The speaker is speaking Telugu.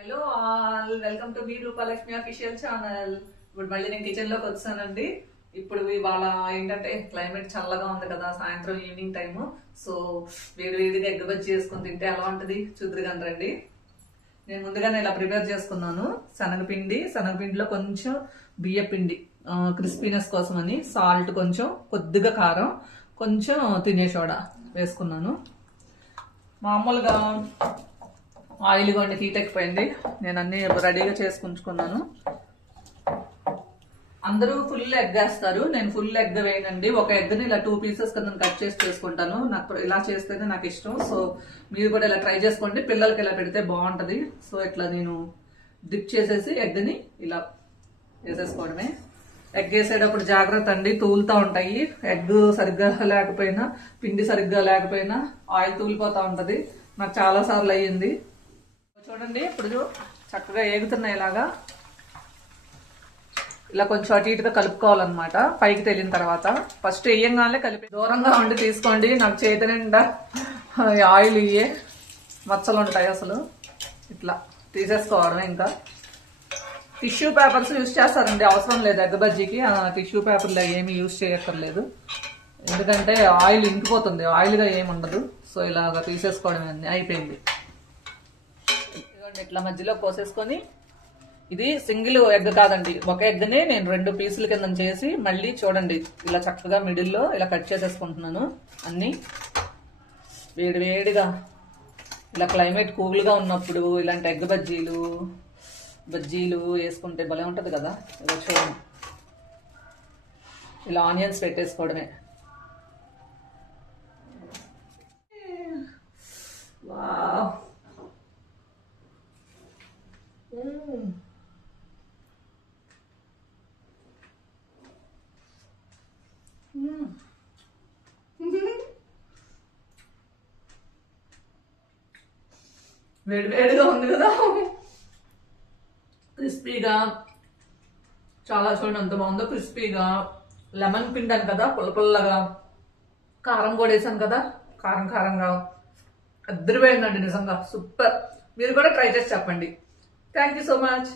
Hello all, welcome to me Roopalakshmi official channel. ఇప్పుడు మళ్ళీ నేను కిచెన్ లోకి వచ్చానండి. ఇప్పుడు ఇవాళ ఏంటంటే క్లైమేట్ చల్లగా ఉంది కదా, సాయంత్రం ఈవినింగ్ టైము. సో వేడి వేడిగా ఎగ్ బజ్జీ చేసుకుని తింటే ఎలా ఉంటుంది చూద్దరుగాని రండి. నేను ముందుగానే ఇలా ప్రిపేర్ చేసుకున్నాను. శనగపిండిలో కొంచెం బియ్య పిండి క్రిస్పీనెస్ కోసం అని, సాల్ట్ కొంచెం, కొద్దిగా కారం, కొంచెం తినే సోడా వేసుకున్నాను. మామూలుగా ఆయిల్ కొండి హీట్ ఎక్కిపోయింది. నేను అన్ని రెడీగా చేసుకుంటున్నాను. అందరూ ఫుల్ ఎగ్ వేస్తారు, నేను ఫుల్ ఎగ్ వేయనండి. ఒక ఎగ్ని ఇలా 2 పీసెస్ కింద కట్ చేసి చేసుకుంటాను. నాకు ఇలా చేస్తేనే నాకు ఇష్టం. సో మీరు కూడా ఇలా ట్రై చేసుకోండి, పిల్లలకి ఇలా పెడితే బాగుంటది. సో ఇట్లా నేను డిప్ చేసేసి ఎగ్ని ఇలా వేసేసుకోవడమే. ఎగ్ వేసేటప్పుడు జాగ్రత్త అండి, తూలుతూ ఉంటాయి. ఎగ్ సరిగ్గా లేకపోయినా, పిండి సరిగ్గా లేకపోయినా ఆయిల్ తూలిపోతూ ఉంటది. నాకు చాలా సార్లు అయ్యింది. చూడండి, ఇప్పుడు చక్కగా ఏగుతున్నాయి. ఇలా కొంచెం అటు ఇటుగా కలుపుకోవాలన్నమాట. పైకి తెలియని తర్వాత ఫస్ట్ వేయంగానే కలిపి దూరంగా ఉండి తీసుకోండి. నాకు చేతి నిండా ఆయిల్ ఇయ్యే మచ్చలు ఉంటాయి. అసలు ఇట్లా తీసేసుకోవడమే. ఇంకా టిష్యూ పేపర్స్ యూజ్ చేస్తారండి, అవసరం లేదు ఎగ్ బజ్జీకి. టిష్యూ పేపర్లో ఏమీ యూజ్ చేయక్కర్లేదు, ఎందుకంటే ఆయిల్ ఇంకిపోతుంది, ఆయిల్గా ఏమి ఉండదు. సో ఇలాగ తీసేసుకోవడమే, అయిపోయింది. ఇట్లా మధ్యలో పోసేసుకొని, ఇది సింగిల్ ఎగ్ కాదండి, ఒక ఎగ్ని నేను 2 పీసుల కింద చేసి మళ్ళీ చూడండి ఇలా చక్కగా మిడిల్లో ఇలా కట్ చేసేసుకుంటున్నాను అన్ని. వేడివేడిగా ఇలా క్లైమేట్ కూల్గా ఉన్నప్పుడు ఇలాంటి ఎగ్ బజ్జీలు వేసుకుంటే భలే ఉంటుంది కదా. ఇలా చూడండి, ఇలా ఆనియన్స్ పెట్టేసుకోవడమే. వావ్, వేడివేడిగా ఉంది కదా, క్రిస్పీగా. చాలా చూడండి ఎంత బాగుందో, క్రిస్పీగా. లెమన్ పిండాను కదా, పుల్లపుల్లగా. కారం కూడా వేసాను కదా, కారంగా. అద్దరిపోయిందండి, నిజంగా సూపర్. మీరు కూడా ట్రై చేసి చెప్పండి. Thank you so much.